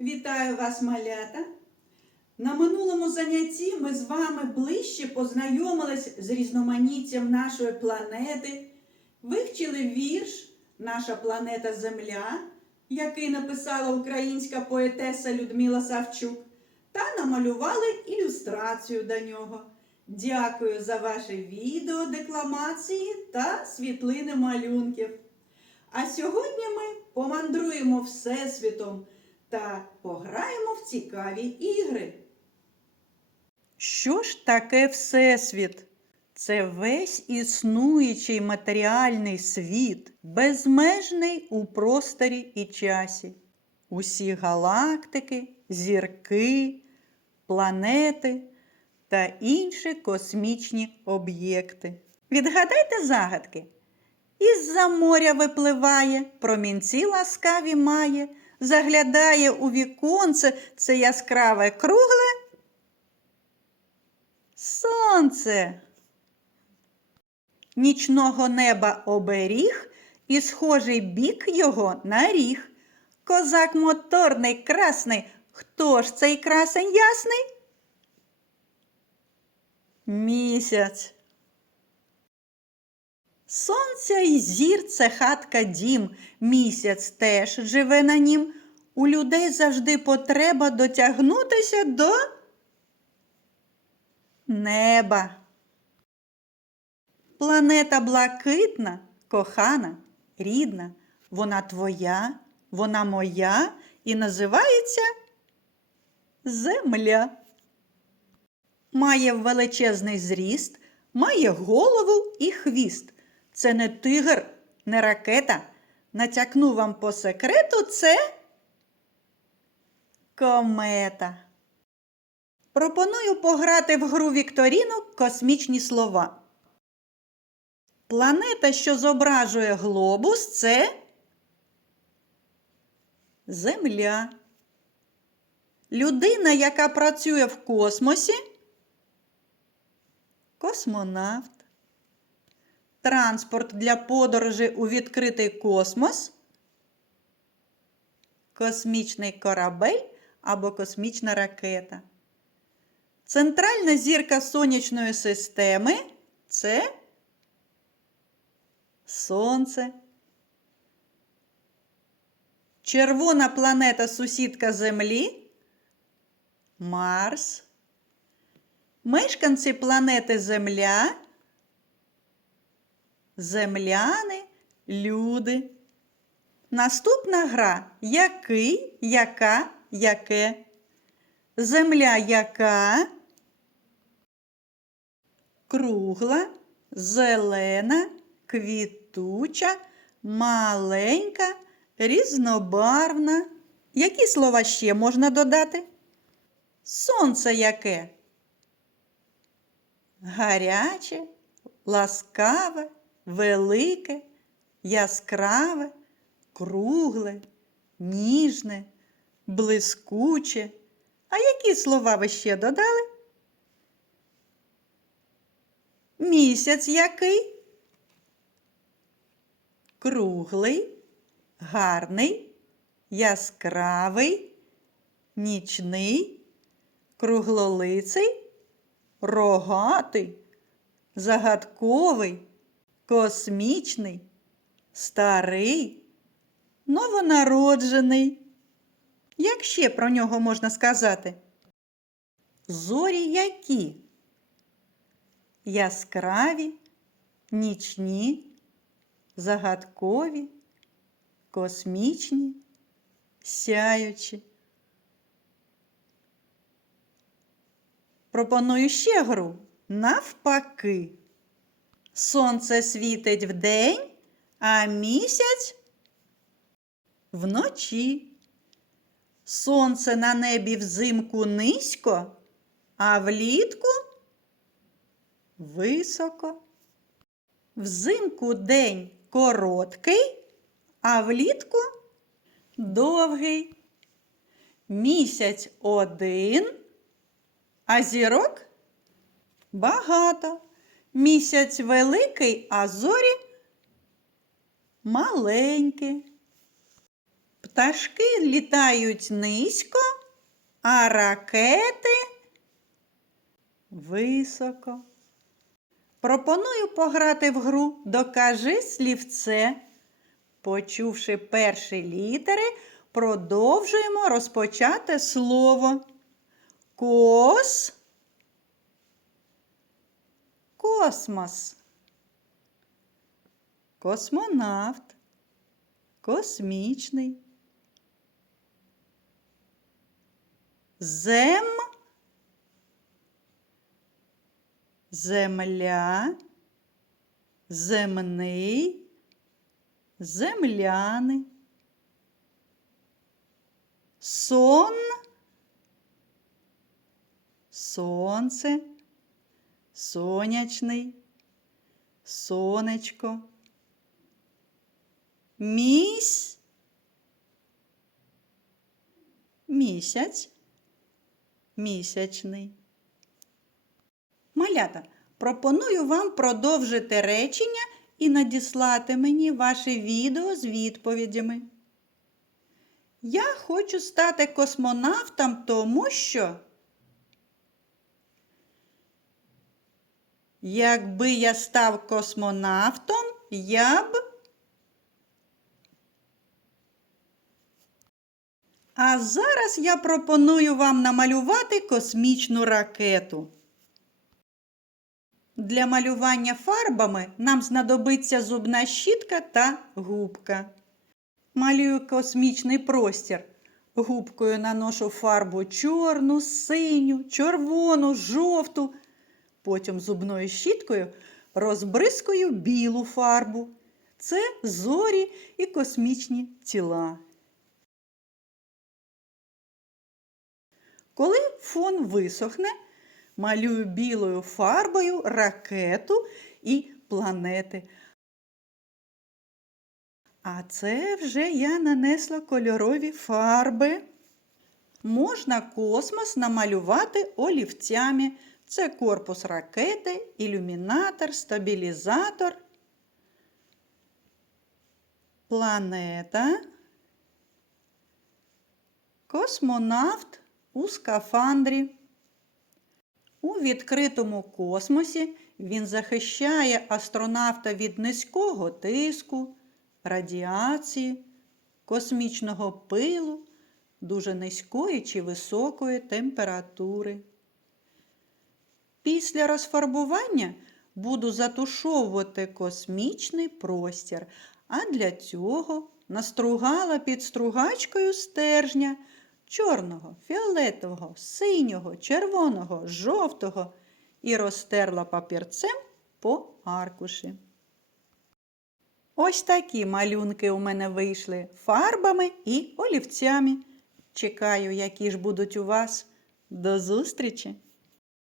Вітаю вас, малята! На минулому занятті ми з вами ближче познайомились з різноманіттям нашої планети, вивчили вірш Наша планета Земля, який написала українська поетеса Людмила Савчук, та намалювали ілюстрацію до нього. Дякую за ваше відео, декламації та світлини малюнків. А сьогодні ми помандруємо Всесвітом та пограємо в цікаві ігри. Що ж таке Всесвіт? Це весь існуючий матеріальний світ, безмежний у просторі і часі. Усі галактики, зірки, планети та інші космічні об'єкти. Відгадайте загадки. Із-за моря випливає, промінці ласкаві має, заглядає у віконце це яскраве кругле. Сонце. Нічного неба оберіг і схожий бік його на ріг. Козак моторний, красний. Хто ж цей красень ясний? Місяць. Сонця й зір це хатка дім, місяць теж живе на нім. У людей завжди потреба дотягнутися до неба. Планета блакитна, кохана, рідна, вона твоя, вона моя і називається Земля. Має величезний зріст, має голову і хвіст. Це не тигр, не ракета. Натякну вам по секрету, це комета. Пропоную пограти в гру Вікторіну космічні слова. Планета, що зображує глобус, це Земля. Людина, яка працює в космосі, космонавт. Транспорт для подорожі у відкритий космос, космічний корабель або космічна ракета. Центральна зірка сонячної системи це Сонце. Червона планета сусідка Землі Марс. Мешканці планети Земля земляни, люди. Наступна гра який, яка, яке. Земля яка? Кругла, зелена, квітуча, маленька, різнобарвна. Які слова ще можна додати? Сонце яке? Гаряче, ласкаве, велике, яскраве, кругле, ніжне, блискуче. А які слова ви ще додали? Місяць який? Круглий, гарний, яскравий, нічний, круглолиций, рогатий, загадковий космічний, старий, новонароджений. Як ще про нього можна сказати? Зорі які? Яскраві, нічні, загадкові, космічні, сяючі. Пропоную ще гру навпаки. Сонце світить вдень, а місяць вночі. Сонце на небі взимку низько, а влітку високо. Взимку день короткий, а влітку довгий. Місяць один, а зірок багато. Місяць великий, а зорі маленькі. Пташки літають низько, а ракети високо. Пропоную пограти в гру Докажи слівце. Почувши перші літери, продовжуємо розпочати слово. Кос. Космос. Космонавт. Космічний. Зем. Земля. Земний. Земляни. Сон. Сонце. Сонячний. Сонечко. Місь. Місяць. Місячний. Малята, пропоную вам продовжити речення і надіслати мені ваше відео з відповідями. Я хочу стати космонавтом, тому що. Якби я став космонавтом, я б. А зараз я пропоную вам намалювати космічну ракету. Для малювання фарбами нам знадобиться зубна щітка та губка. Малюю космічний простір. Губкою наношу фарбу чорну, синю, червону, жовту. Потім зубною щіткою розбризкую білу фарбу. Це зорі і космічні тіла. Коли фон висохне, малюю білою фарбою ракету і планети. А це вже я нанесла кольорові фарби. Можна космос намалювати олівцями. Це корпус ракети, ілюмінатор, стабілізатор, планета, космонавт у скафандрі. У відкритому космосі він захищає астронавта від низького тиску, радіації, космічного пилу, дуже низької чи високої температури. Після розфарбування буду затушовувати космічний простір, а для цього настругала під стругачкою стержня чорного, фіолетового, синього, червоного, жовтого і розтерла папірцем по аркуші. Ось такі малюнки у мене вийшли фарбами і олівцями. Чекаю, які ж будуть у вас. До зустрічі!